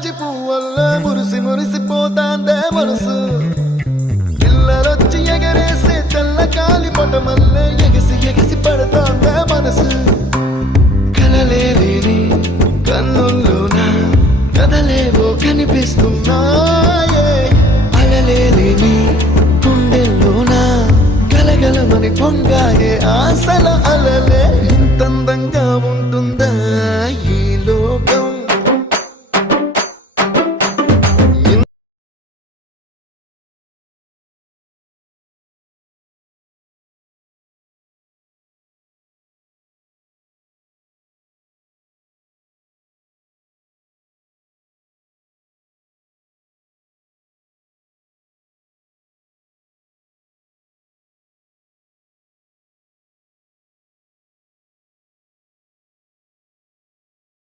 జాజి పువ్వల్ల మురిసి మురిసిపోతాందే మనసు పిల్లలొచ్చి ఎగరేసే తెల్ల కాలి పటమల్లే ఎగిసి ఎగిసి పడతాందే మనసు కలలేని